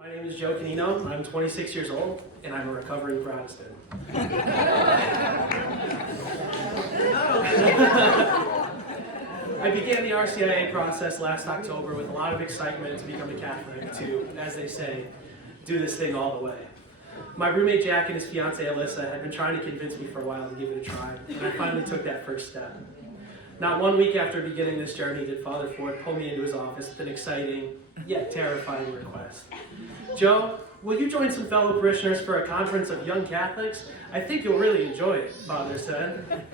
My name is Canino. I'm 26 years old, and I'm a recovering Protestant. I began the RCIA process last October with a lot of excitement to become a Catholic, to, as they say, do this thing all the way. My roommate Jack and his fiancée Alyssa had been trying to convince me for a while to give it a try, and I finally took that first step. Not 1 week after beginning this journey did Father Ford pull me into his office with an exciting, yet terrifying request. "Joe, will you join some fellow parishioners for a conference of young Catholics? I think you'll really enjoy it," Father said.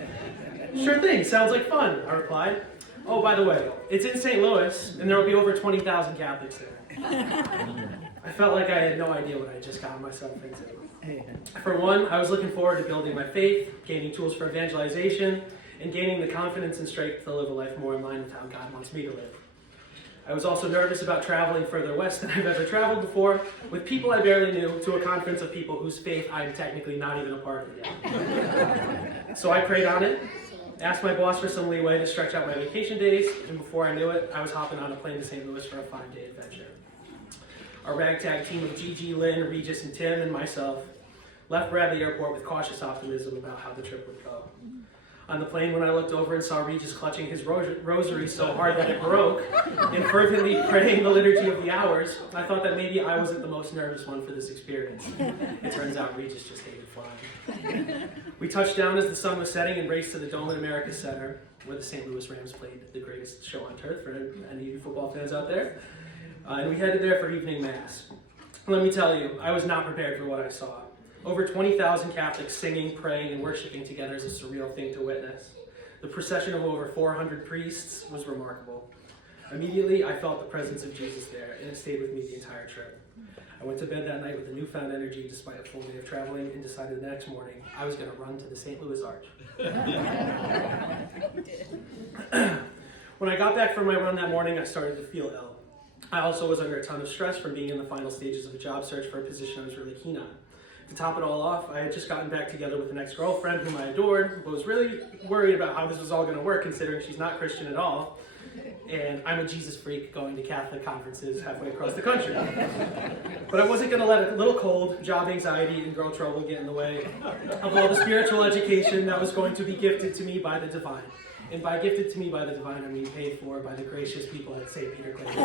"Sure thing, sounds like fun," I replied. "Oh, by the way, it's in St. Louis, and there will be over 20,000 Catholics there." I felt like I had no idea what I had just gotten myself into. For one, I was looking forward to building my faith, gaining tools for evangelization, and gaining the confidence and strength to live a life more in line with how God wants me to live. I was also nervous about traveling further west than I've ever traveled before, with people I barely knew, to a conference of people whose faith I'm technically not even a part of yet. So I prayed on it, asked my boss for some leeway to stretch out my vacation days, and before I knew it, I was hopping on a plane to St. Louis for a 5-day adventure. Our ragtag team of Gigi, Lynn, Regis, and Tim, and myself left Bradley Airport with cautious optimism about how the trip would go. On the plane, when I looked over and saw Regis clutching his rosary so hard that it broke and fervently praying the liturgy of the hours, I thought that maybe I wasn't the most nervous one for this experience. It turns out Regis just hated flying. We touched down as the sun was setting and raced to the Dome at America Center, where the St. Louis Rams played the greatest show on turf for any of you football fans out there. And we headed there for evening mass. Let me tell you, I was not prepared for what I saw. Over 20,000 Catholics singing, praying, and worshiping together is a surreal thing to witness. The procession of over 400 priests was remarkable. Immediately, I felt the presence of Jesus there, and it stayed with me the entire trip. I went to bed that night with a newfound energy despite a full day of traveling, and decided the next morning I was going to run to the St. Louis Arch. When I got back from my run that morning, I started to feel ill. I also was under a ton of stress from being in the final stages of a job search for a position I was really keen on. To top it all off, I had just gotten back together with an ex-girlfriend whom I adored, but was really worried about how this was all going to work, considering she's not Christian at all, and I'm a Jesus freak going to Catholic conferences halfway across the country. But I wasn't going to let a little cold, job anxiety, and girl trouble get in the way of all the spiritual education that was going to be gifted to me by the divine. And by gifted to me by the divine, I mean paid for by the gracious people at St. Peter Claver.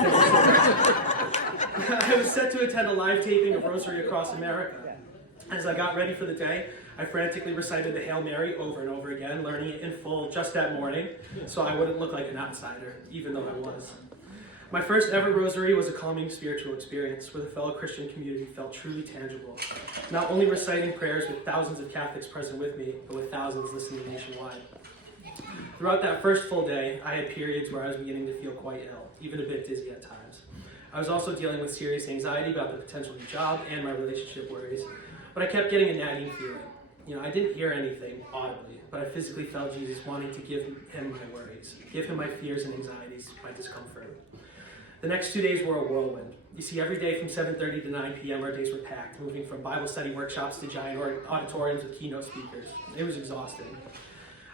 I was set to attend a live taping of Rosary Across America. As I got ready for the day, I frantically recited the Hail Mary over and over again, learning it in full just that morning, so I wouldn't look like an outsider, even though I was. My first ever rosary was a calming spiritual experience where the fellow Christian community felt truly tangible, not only reciting prayers with thousands of Catholics present with me, but with thousands listening nationwide. Throughout that first full day, I had periods where I was beginning to feel quite ill, even a bit dizzy at times. I was also dealing with serious anxiety about the potential new job and my relationship worries, but I kept getting a nagging feeling. I didn't hear anything audibly, but I physically felt Jesus wanting to give him my worries, give him my fears and anxieties, my discomfort. The next 2 days were a whirlwind. You see, every day from 7:30 to 9 p.m. our days were packed, moving from Bible study workshops to giant auditoriums with keynote speakers. It was exhausting.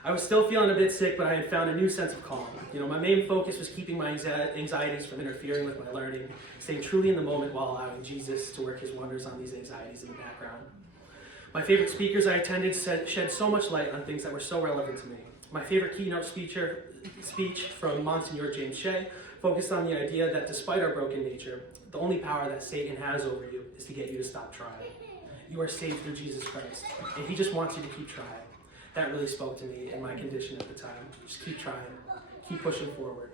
I was still feeling a bit sick, but I had found a new sense of calm. My main focus was keeping my anxieties from interfering with my learning, staying truly in the moment while allowing Jesus to work his wonders on these anxieties in the background. My favorite speakers I attended shed so much light on things that were so relevant to me. My favorite keynote speech from Monsignor James Shea focused on the idea that despite our broken nature, the only power that Satan has over you is to get you to stop trying. You are saved through Jesus Christ, and he just wants you to keep trying. That really spoke to me in my condition at the time. Just keep trying, keep pushing forward.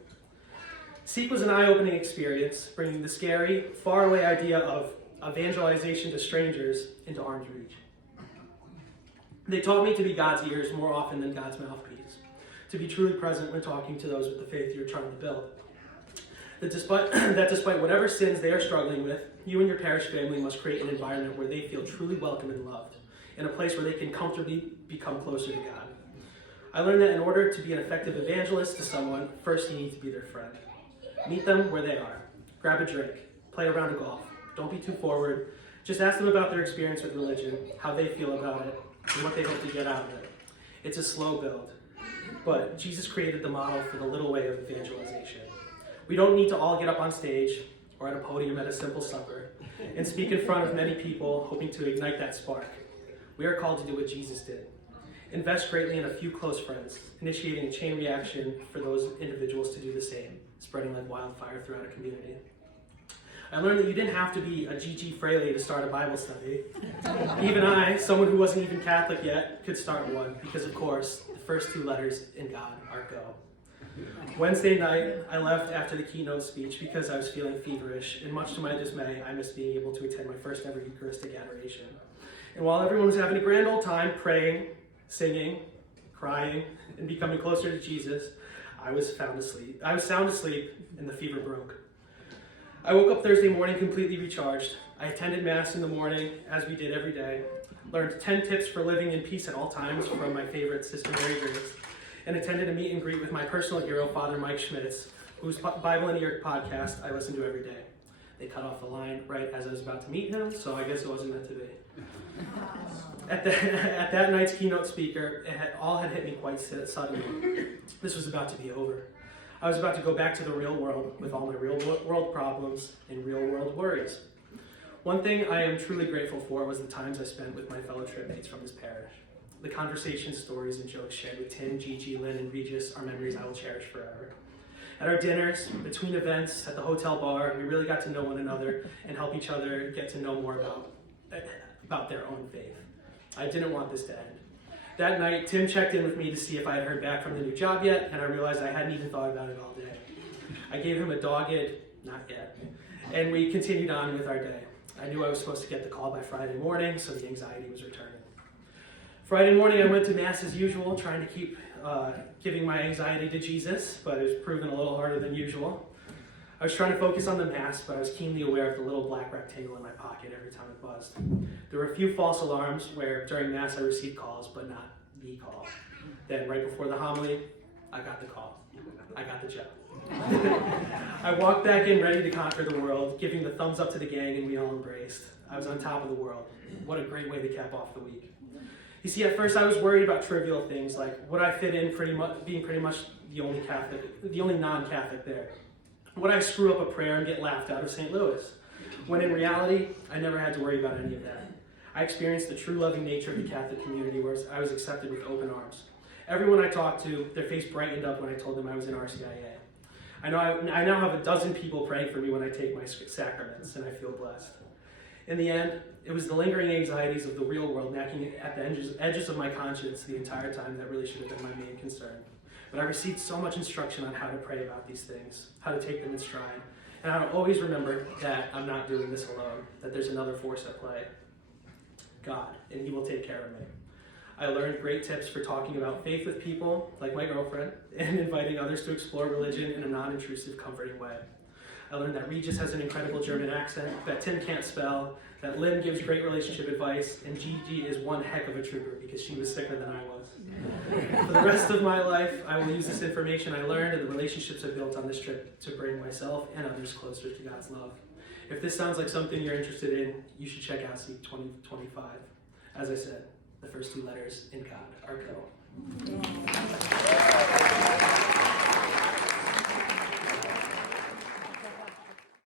Seek was an eye-opening experience, bringing the scary, faraway idea of evangelization to strangers into arm's reach. They taught me to be God's ears more often than God's mouthpiece, to be truly present when talking to those with the faith you're trying to build. That despite whatever sins they are struggling with, you and your parish family must create an environment where they feel truly welcome and loved, in a place where they can comfortably become closer to God. I learned that in order to be an effective evangelist to someone, first you need to be their friend. Meet them where they are. Grab a drink. Play a round of golf. Don't be too forward. Just ask them about their experience with religion, how they feel about it, and what they hope to get out of it. It's a slow build, but Jesus created the model for the little way of evangelization. We don't need to all get up on stage or at a podium at a simple supper. and speak in front of many people, hoping to ignite that spark. We are called to do what Jesus did. Invest greatly in a few close friends, initiating a chain reaction for those individuals to do the same, spreading like wildfire throughout a community. I learned that you didn't have to be a G.G. Fraley to start a Bible study. Even I, someone who wasn't even Catholic yet, could start one, because of course, the first two letters in God are go. Wednesday night, I left after the keynote speech because I was feeling feverish, and much to my dismay, I missed being able to attend my first ever Eucharistic adoration. And while everyone was having a grand old time praying, singing, crying, and becoming closer to Jesus, I was sound asleep, and the fever broke. I woke up Thursday morning completely recharged. I attended Mass in the morning, as we did every day, learned 10 tips for living in peace at all times from my favorite Sister Mary Grace, and attended a meet and greet with my personal hero, Father Mike Schmitz, whose Bible in a Year podcast I listen to every day. They cut off the line right as I was about to meet him, so I guess it wasn't meant to be. At that night's keynote speaker, all had hit me quite suddenly. This was about to be over. I was about to go back to the real world with all my real world problems and real world worries. One thing I am truly grateful for was the times I spent with my fellow tripmates from this parish. The conversations, stories, and jokes shared with Tim, Gigi, Lynn, and Regis are memories I will cherish forever. At our dinners, between events, at the hotel bar, we really got to know one another and help each other get to know more about their own faith. I didn't want this to end. That night, Tim checked in with me to see if I had heard back from the new job yet, and I realized I hadn't even thought about it all day. I gave him a dogged, not yet, and we continued on with our day. I knew I was supposed to get the call by Friday morning, so the anxiety was returning. Friday morning, I went to Mass as usual, trying to keep giving my anxiety to Jesus, but it was proven a little harder than usual. I was trying to focus on the Mass, but I was keenly aware of the little black rectangle in my pocket every time it buzzed. There were a few false alarms where during Mass I received calls, but not the call. Then right before the homily, I got the call. I got the job. I walked back in ready to conquer the world, giving the thumbs up to the gang, and we all embraced. I was on top of the world. What a great way to cap off the week. You see, at first I was worried about trivial things, like would I fit in being pretty much the only non-Catholic there? Would I screw up a prayer and get laughed out of St. Louis? When in reality, I never had to worry about any of that. I experienced the true loving nature of the Catholic community where I was accepted with open arms. Everyone I talked to, their face brightened up when I told them I was in RCIA. I now have a dozen people praying for me when I take my sacraments, and I feel blessed. In the end, it was the lingering anxieties of the real world knocking at the edges of my conscience the entire time that really should have been my main concern. But I received so much instruction on how to pray about these things, how to take them in stride, and how to always remember that I'm not doing this alone, that there's another force at play, God, and He will take care of me. I learned great tips for talking about faith with people, like my girlfriend, and inviting others to explore religion in a non-intrusive, comforting way. I learned that Regis has an incredible German accent, that Tim can't spell, that Lynn gives great relationship advice, and Gigi is one heck of a trooper because she was sicker than I was. For the rest of my life, I will use this information I learned and the relationships I built on this trip to bring myself and others closer to God's love. If this sounds like something you're interested in, you should check out Seek 2025. As I said, the first two letters in God are go.